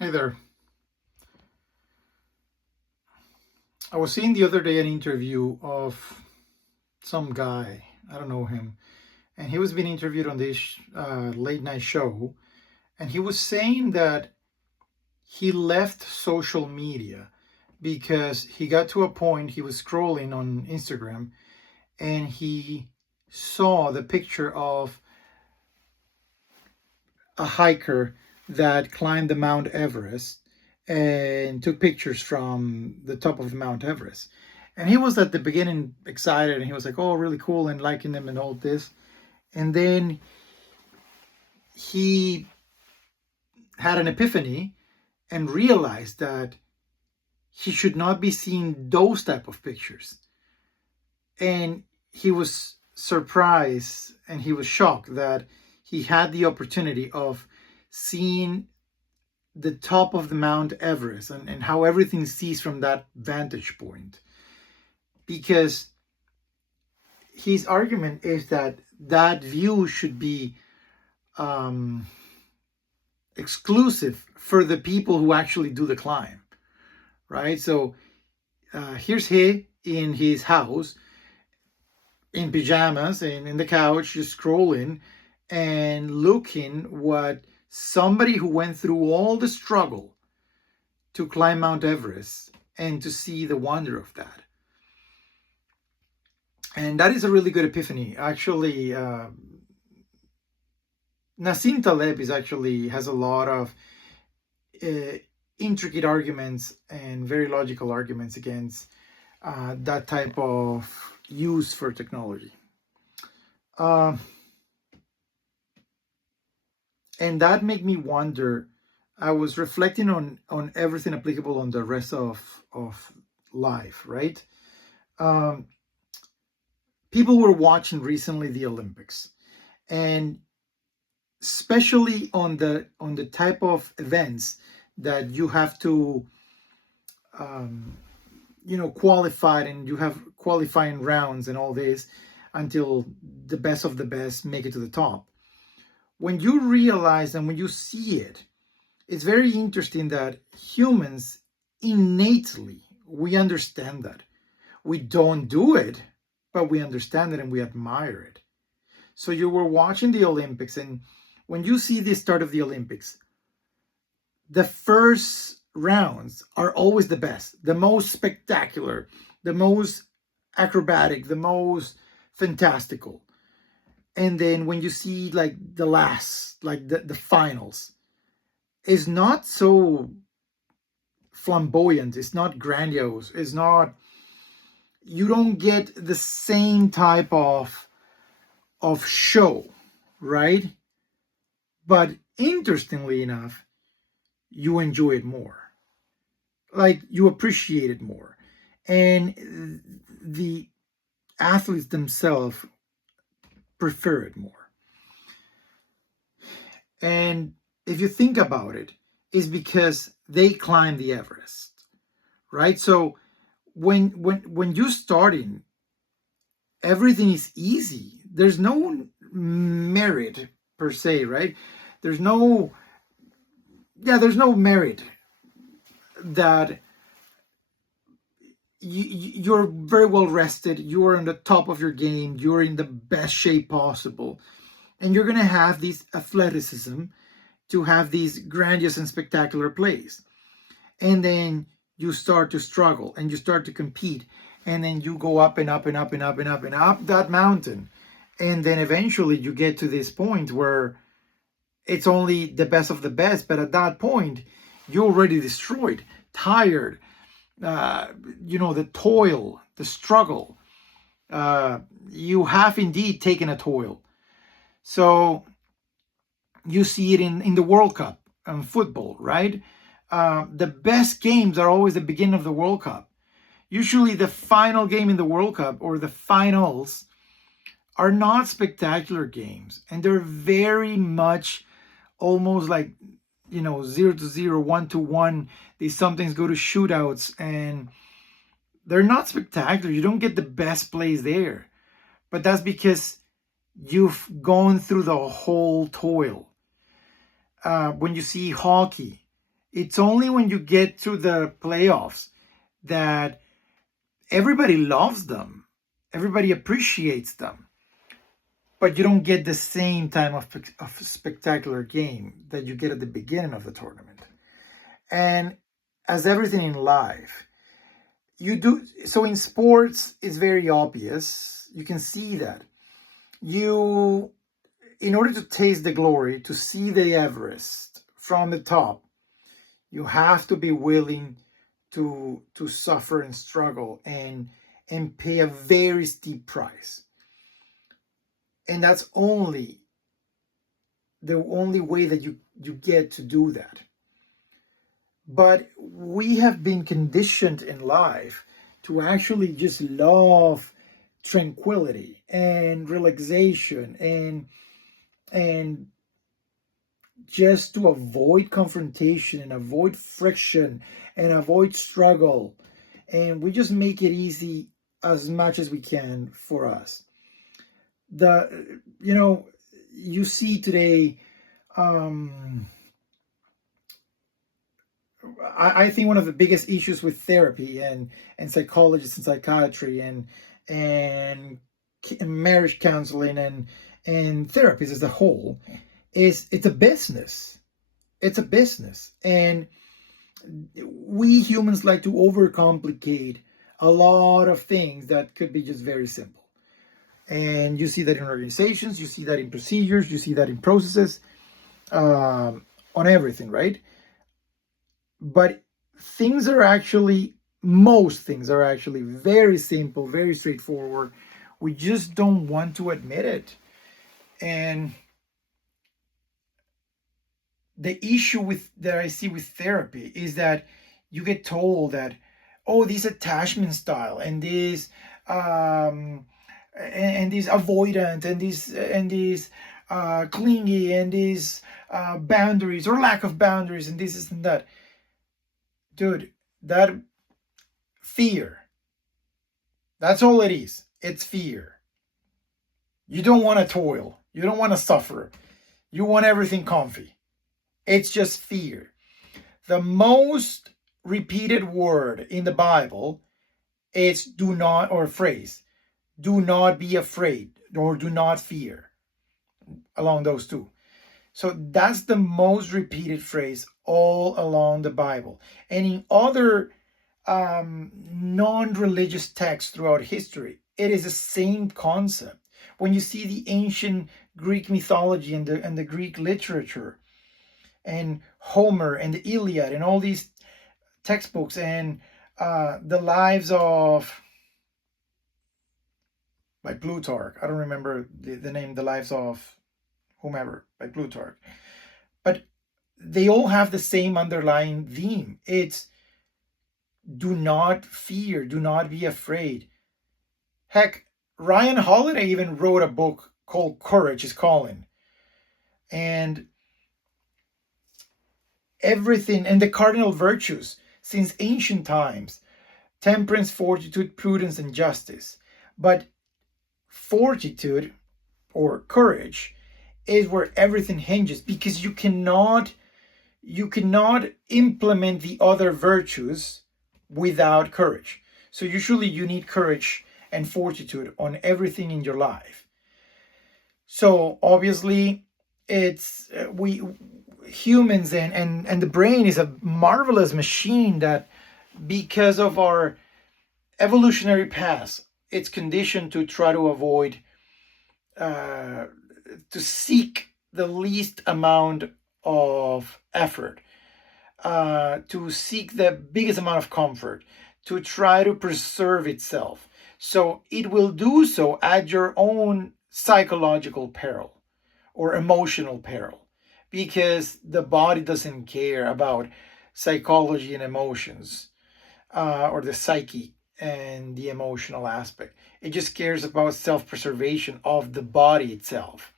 Hey there. I was seeing the other day an interview of some guy. I don't know him. And he was being interviewed on this late night show. And he was saying that he left social media because he got to a point, he was scrolling on Instagram and he saw the picture of a hiker that climbed the Mount Everest and took pictures from the top of Mount Everest. And he was at the beginning excited and he was like, oh, really cool, and liking them and all this. And then he had an epiphany and realized that he should not be seeing those type of pictures. And he was surprised and he was shocked that he had the opportunity of seeing the top of the Mount Everest and how everything sees from that vantage point. Because his argument is that that view should be exclusive for the people who actually do the climb, right? So here's he in his house in pajamas and in the couch, just scrolling and looking what somebody who went through all the struggle to climb Mount Everest and to see the wonder of that. And that is a really good epiphany. Actually, Nassim Taleb has a lot of intricate arguments and very logical arguments against that type of use for technology. And that made me wonder. I was reflecting on everything applicable on the rest of life, right? People were watching recently the Olympics, and especially on the type of events that you have to qualified, and you have qualifying rounds and all this until the best of the best make it to the top. When you realize and when you see it, it's very interesting that humans innately, we understand that. We don't do it, but we understand it and we admire it. So you were watching the Olympics, and when you see the start of the Olympics, the first rounds are always the best, the most spectacular, the most acrobatic, the most fantastical. And then when you see like the last, like the finals, is not so flamboyant, it's not grandiose, it's not, you don't get the same type of show, right? But interestingly enough, you enjoy it more, like you appreciate it more, and the athletes themselves prefer it more. And if you think about it, it's because they climb the Everest, right? So when you're starting, everything is easy. There's no merit per se, right? There's no merit that you're very well rested, you're on the top of your game, you're in the best shape possible, and you're going to have this athleticism to have these grandiose and spectacular plays. And then you start to struggle and you start to compete, and then you go up and up and up and up and up and up that mountain. And then eventually you get to this point where it's only the best of the best, but at that point you're already destroyed, tired, the toil, the struggle. You have indeed taken a toil. So you see it in the World Cup and football, right? The best games are always the beginning of the World Cup. Usually the final game in the World Cup or the finals are not spectacular games, and they're very much almost like 0-0, 1-1. They sometimes go to shootouts, and they're not spectacular. You don't get the best plays there, but that's because you've gone through the whole toil. When you see hockey, It's only when you get to the playoffs that everybody loves them, everybody appreciates them, but you don't get the same time of spectacular game that you get at the beginning of the tournament. And as everything in life, you do so in sports, it's very obvious. You can see that. You, in order to taste the glory, to see the Everest from the top, you have to be willing to suffer and struggle and pay a very steep price. And that's only the only way that you get to do that. But we have been conditioned in life to actually just love tranquility and relaxation and just to avoid confrontation and avoid friction and avoid struggle. And we just make it easy as much as we can for us. You see today, I think one of the biggest issues with therapy and psychologists and psychiatry and marriage counseling and therapies as a whole is it's a business. It's a business. And we humans like to overcomplicate a lot of things that could be just very simple. And you see that in organizations, you see that in procedures, you see that in processes, on everything, right? But most things are actually very simple, very straightforward. We just don't want to admit it. And the issue that I see with therapy is that you get told that, oh, this attachment style and this and this avoidant and this clingy and these boundaries or lack of boundaries and this and that. Dude, that fear, that's all it is. It's fear. You don't want to toil. You don't want to suffer. You want everything comfy. It's just fear. The most repeated word in the Bible is do not, or phrase, do not be afraid or do not fear, along those two. So that's the most repeated phrase all along the Bible. And in other non-religious texts throughout history, it is the same concept. When you see the ancient Greek mythology and the Greek literature, and Homer and the Iliad and all these textbooks and the lives of, by Plutarch, I don't remember the name, the lives of whomever, by Plutarch, but they all have the same underlying theme. It's do not fear, do not be afraid. Heck, Ryan Holiday even wrote a book called Courage is Calling. And everything, and the cardinal virtues since ancient times: temperance, fortitude, prudence, and justice. But fortitude or courage is where everything hinges, because you cannot implement the other virtues without courage. So usually you need courage and fortitude on everything in your life. So obviously it's we humans and the brain is a marvelous machine that, because of our evolutionary past, it's conditioned to try to avoid to seek the least amount of effort, to seek the biggest amount of comfort, to try to preserve itself. So it will do so at your own psychological peril or emotional peril, because the body doesn't care about psychology and emotions, or the psyche and the emotional aspect. It just cares about self-preservation of the body itself,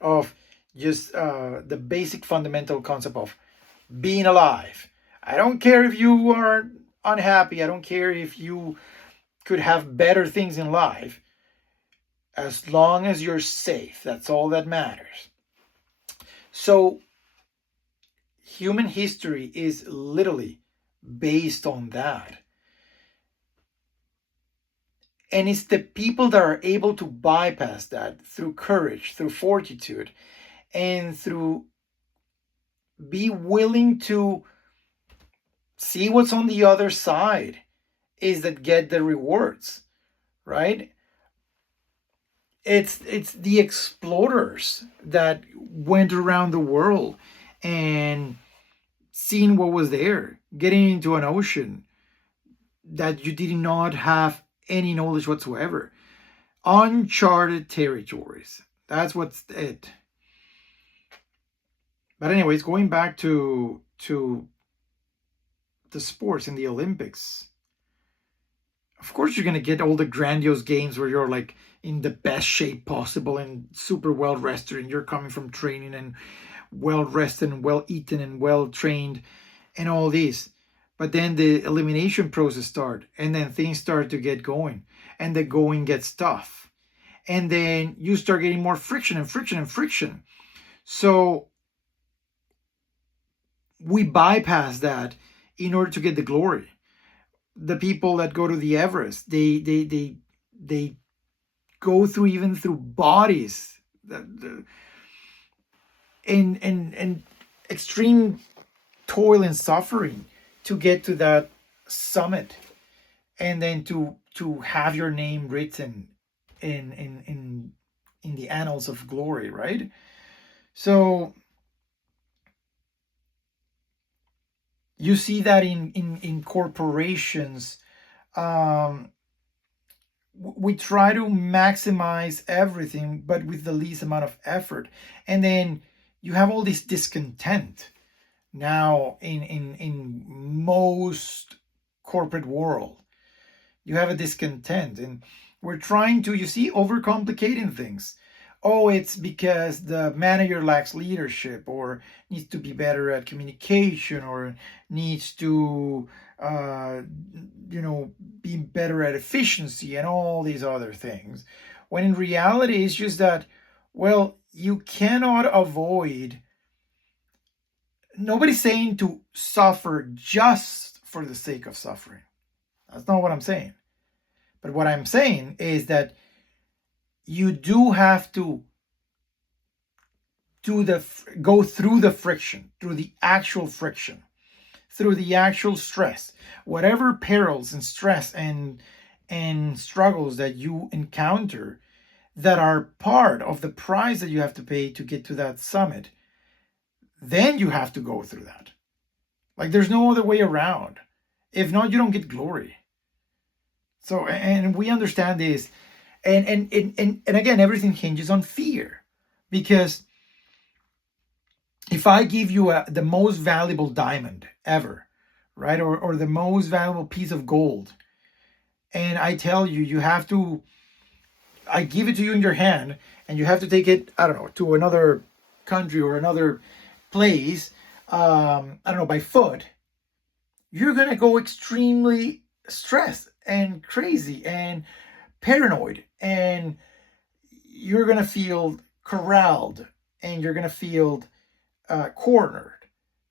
of just the basic fundamental concept of being alive. I don't care if you are unhappy. I don't care if you could have better things in life. As long as you're safe, that's all that matters. So human history is literally based on that. And it's the people that are able to bypass that through courage, through fortitude, and through be willing to see what's on the other side, is that get the rewards, right? It's the explorers that went around the world and seen what was there, getting into an ocean that you did not have any knowledge whatsoever. Uncharted territories. That's what's it. But anyways, going back to the sports in the Olympics, of course you're gonna get all the grandiose games where you're like in the best shape possible and super well rested, and you're coming from training and well rested and well eaten and well trained and all these. But then the elimination process start, and then things start to get going, and the going gets tough, and then you start getting more friction and friction and friction. So we bypass that in order to get the glory. The people that go to the Everest, they go through, even through bodies and extreme toil and suffering to get to that summit, and then to have your name written in the annals of glory, right? So you see that in corporations. We try to maximize everything, but with the least amount of effort. And then you have all this discontent now in most corporate world. You have a discontent, and we're trying to, you see, overcomplicating things. Oh, it's because the manager lacks leadership, or needs to be better at communication, or needs to be better at efficiency and all these other things. When in reality, it's just that, well, you cannot avoid. Nobody's saying to suffer just for the sake of suffering. That's not what I'm saying. But what I'm saying is that you do have to go through the friction, through the actual friction, through the actual stress, whatever perils and stress and struggles that you encounter that are part of the price that you have to pay to get to that summit. Then you have to go through that. Like, there's no other way around. If not, you don't get glory. So, and we understand this, and again, everything hinges on fear, because if I give you the most valuable diamond ever, right, or the most valuable piece of gold, and I tell you, I give it to you in your hand, and you have to take it, I don't know, to another country or another place, I don't know, by foot, you're gonna go extremely stressed and crazy and paranoid, and you're gonna feel corralled, and you're gonna feel cornered,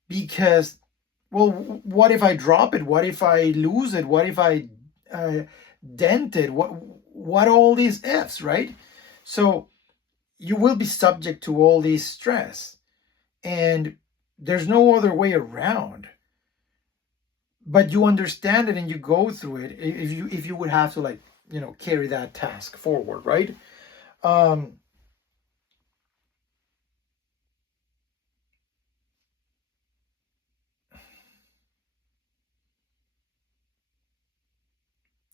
because, well, what if I drop it? What if I lose it? What if I dent it? What all these ifs, right? So you will be subject to all this stress, and there's no other way around. But you understand it and you go through it, if you would have to, like, carry that task forward, right?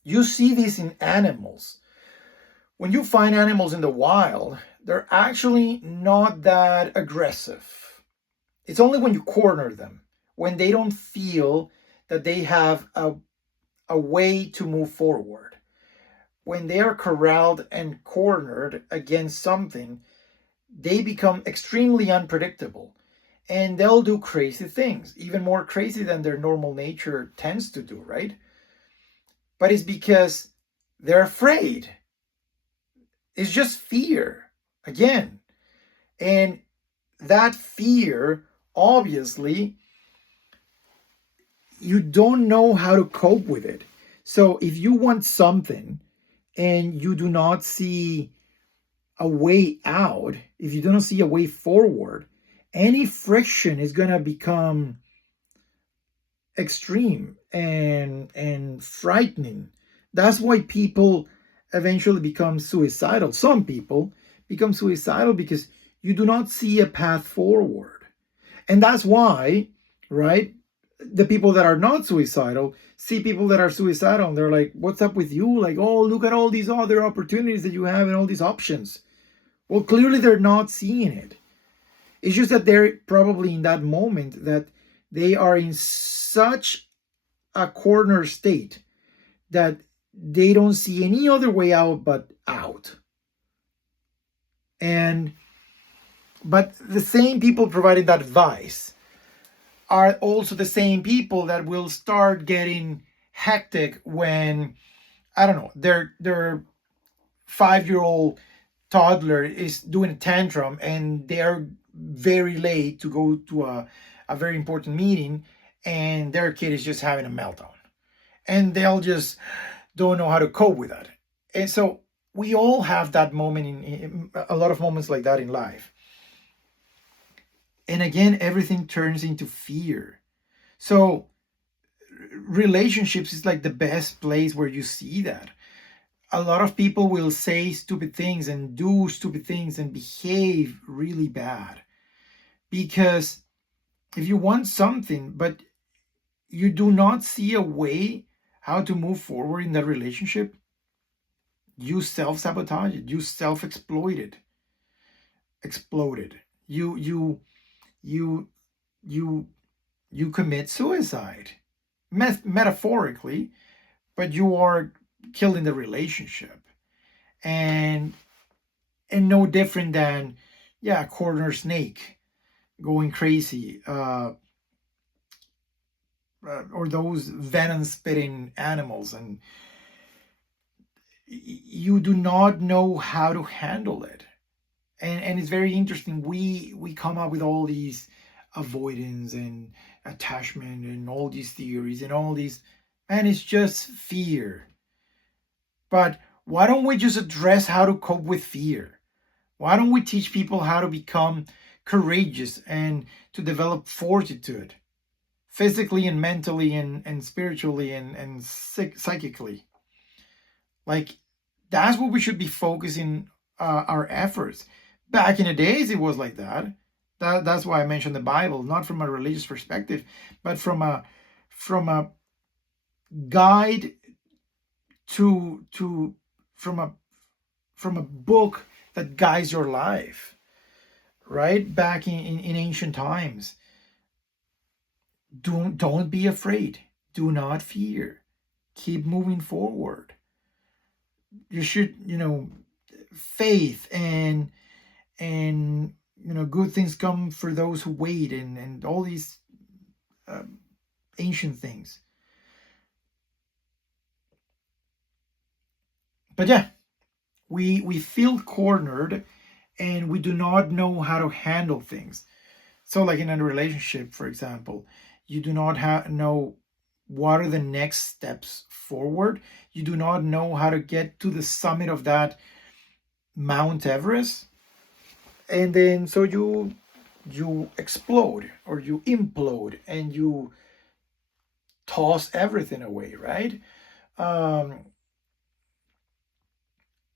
You see this in animals. When you find animals in the wild, they're actually not that aggressive. It's only when you corner them, when they don't feel that they have a way to move forward. When they are corralled and cornered against something, they become extremely unpredictable, and they'll do crazy things, even more crazy than their normal nature tends to do, right? But it's because they're afraid. It's just fear, again. And that fear, obviously, you don't know how to cope with it. So if you want something and you do not see a way out, if you don't see a way forward, any friction is going to become extreme and frightening. That's why people eventually become suicidal. Some people become suicidal because you do not see a path forward. And that's why, right, the people that are not suicidal see people that are suicidal and they're like, what's up with you? Like, oh, look at all these other opportunities that you have and all these options. Well, clearly they're not seeing it. It's just that they're probably in that moment that they are in such a corner state that they don't see any other way out but out. But the same people providing that advice are also the same people that will start getting hectic when, I don't know, their 5-year-old toddler is doing a tantrum and they're very late to go to a very important meeting and their kid is just having a meltdown. And they'll just don't know how to cope with that. And so we all have that moment, in a lot of moments like that in life. And again, everything turns into fear. So relationships is like the best place where you see that. A lot of people will say stupid things and do stupid things and behave really bad. Because if you want something, but you do not see a way how to move forward in that relationship, you self-sabotage it, you self-exploit it, exploded. You commit suicide, metaphorically, but you are killing the relationship, and no different than a corner snake going crazy, or those venom spitting animals, and you do not know how to handle it. And it's very interesting. We come up with all these avoidance and attachment and all these theories and all these, and it's just fear. But why don't we just address how to cope with fear? Why don't we teach people how to become courageous and to develop fortitude, physically and mentally and spiritually and psychically? Like, that's what we should be focusing our efforts. Back in the days, it was like that. That's why I mentioned the Bible, not from a religious perspective, but from a guide from a book that guides your life. Right back in ancient times, don't be afraid. Do not fear. Keep moving forward. You should, faith and good things come for those who wait, and all these ancient things. But yeah, we feel cornered and we do not know how to handle things. So like in a relationship, for example, you do not know what are the next steps forward. You do not know how to get to the summit of that Mount Everest. And then so you explode or you implode and you toss everything away, right?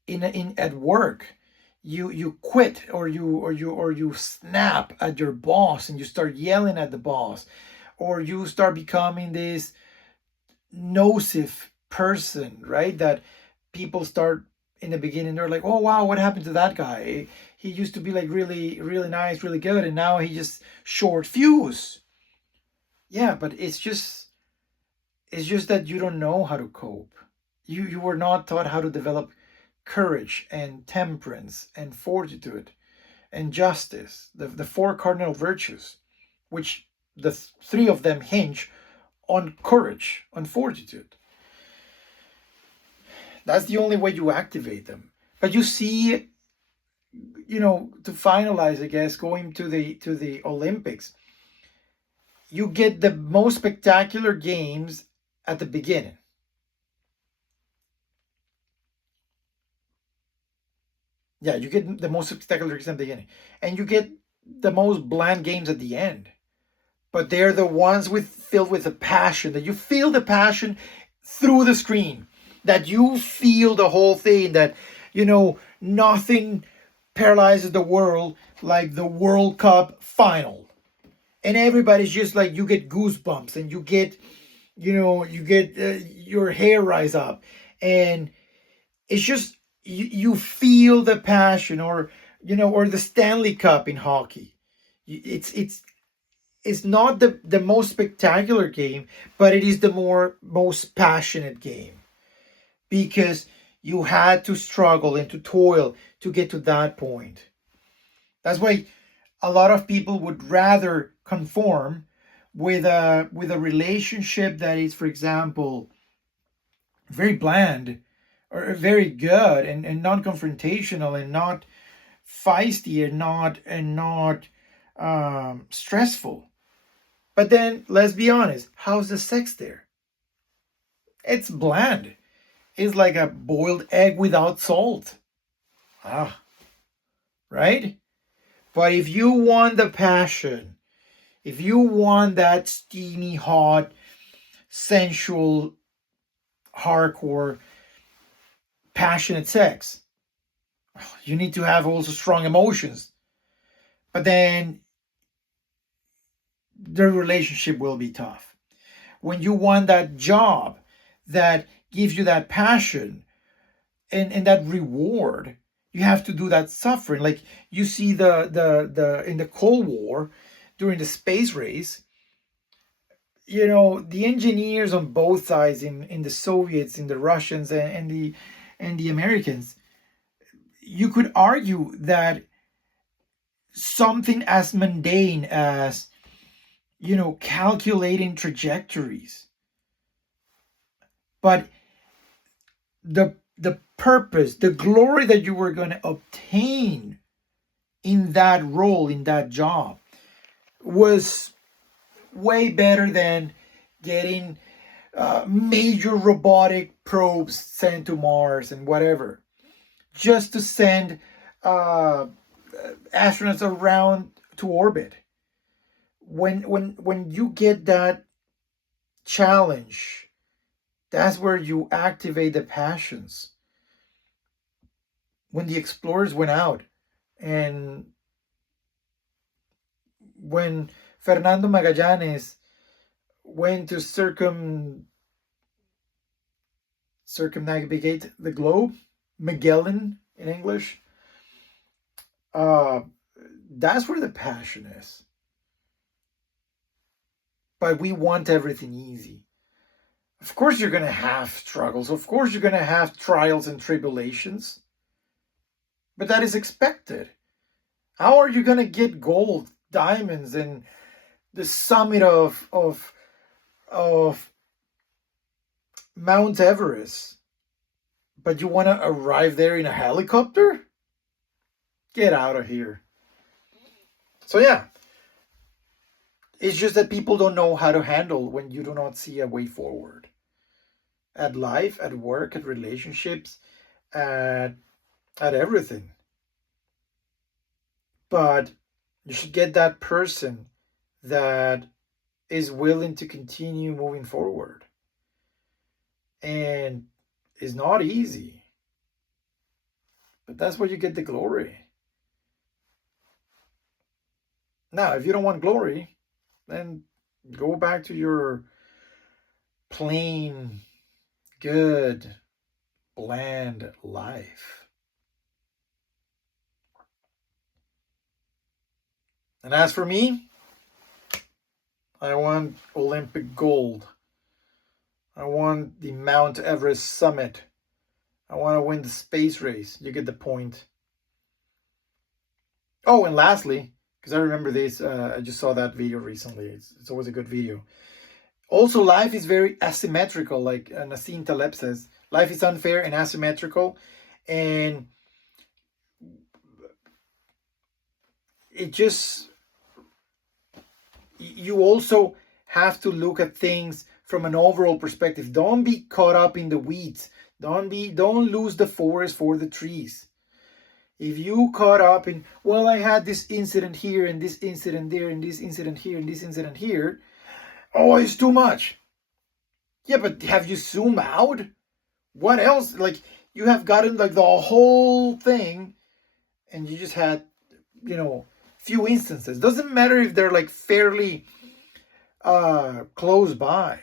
In at work, you quit or you snap at your boss and you start yelling at the boss, or you start becoming this nocive person, right? That people start in the beginning, they're like, oh wow, what happened to that guy? He used to be like really, really nice, really good, and now he just short fuse. Yeah, but it's just that you don't know how to cope. You were not taught how to develop courage and temperance and fortitude and justice, the four cardinal virtues, which the three of them hinge on courage, on fortitude. That's the only way you activate them. But you see, to finalize, I guess, going to the Olympics, you get the most spectacular games at the beginning. Yeah, you get the most spectacular games at the beginning. And you get the most bland games at the end. But they're the ones filled with a passion, that you feel the passion through the screen, that you feel the whole thing, that, nothing paralyzes the world like the World Cup final. And everybody's just like, you get goosebumps, and you get, your hair rise up, and it's just, you feel the passion, or the Stanley Cup in hockey. It's not the most spectacular game, but it is the most passionate game, because you had to struggle and to toil to get to that point. That's why a lot of people would rather conform with a relationship that is, for example, very bland, or very good, and non-confrontational, and not feisty, and not stressful. But then, let's be honest, how's the sex there? It's bland. It's like a boiled egg without salt. Right? But if you want the passion, if you want that steamy, hot, sensual, hardcore, passionate sex, you need to have also strong emotions. But then the relationship will be tough. When you want that job that gives you that passion and that reward, you have to do that suffering. Like you see the in the Cold War, during the space race, the engineers on both sides, in the Soviets, in the Russians, and the Americans, you could argue that something as mundane as calculating trajectories, but the purpose, the glory that you were going to obtain in that role, in that job, was way better than getting major robotic probes sent to Mars and whatever, just to send astronauts around to orbit. When you get that challenge, that's where you activate the passions. When the explorers went out, and when Fernando Magallanes went to circumnavigate the globe, Magellan in English, that's where the passion is. But we want everything easy. Of course you're going to have struggles. Of course you're going to have trials and tribulations. But that is expected. How are you going to get gold, diamonds, and the summit of Mount Everest, but you want to arrive there in a helicopter? Get out of here. So yeah, it's just that people don't know how to handle when you do not see a way forward. At life, at work, at relationships, at everything. But you should get that person that is willing to continue moving forward. And it's not easy. But that's where you get the glory. Now, if you don't want glory, then go back to your plain, good, bland life. And as for me, I want Olympic gold. I want the Mount Everest summit. I want to win the space race. You get the point. Oh, and lastly, because I remember this, I just saw that video recently. It's always a good video. Also, life is very asymmetrical, like Nassim Taleb says. Life is unfair and asymmetrical, and it just, you also have to look at things from an overall perspective. Don't be caught up in the weeds. Don't lose the forest for the trees. If you caught up in, well, I had this incident here and this incident there and this incident here and this incident here, oh, it's too much. Yeah, but have you zoomed out? What else? Like, you have gotten like the whole thing and you just had, few instances. Doesn't matter if they're like fairly close by,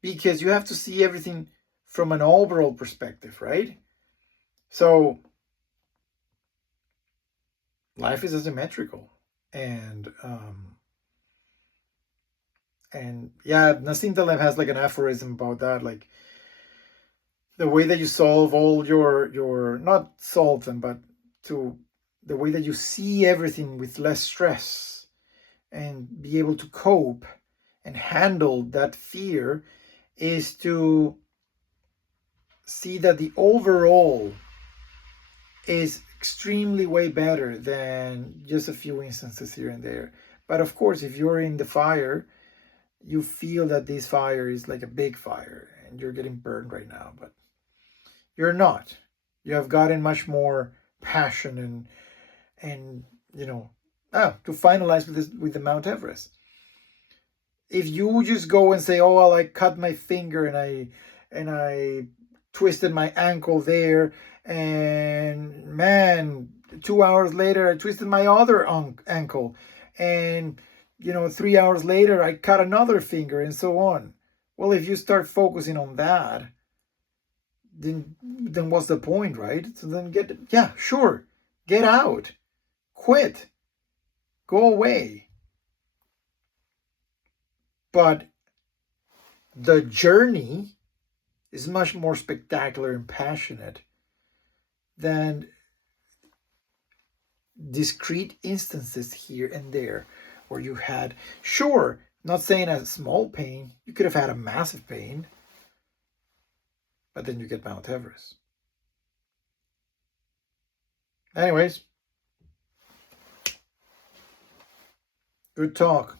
because you have to see everything from an overall perspective, right? So life is asymmetrical, and yeah, Nassim Taleb has like an aphorism about that, like the way that you solve all your not solve them, but to the way that you see everything with less stress and be able to cope and handle that fear is to see that the overall is extremely way better than just a few instances here and there. But of course, if you're in the fire, you feel that this fire is like a big fire and you're getting burned right now, but you're not. You have gotten much more passion and to finalize with the Mount Everest. If you just go and say, oh, well, I cut my finger and I twisted my ankle there, and man, 2 hours later I twisted my other ankle, and 3 hours later I cut another finger, and so on. Well, if you start focusing on that, then what's the point, right? So then get out, quit, go away. But the journey is much more spectacular and passionate than discrete instances here and there where you had, sure, not saying a small pain, you could have had a massive pain, but then you get Mount Everest. Anyways, good talk.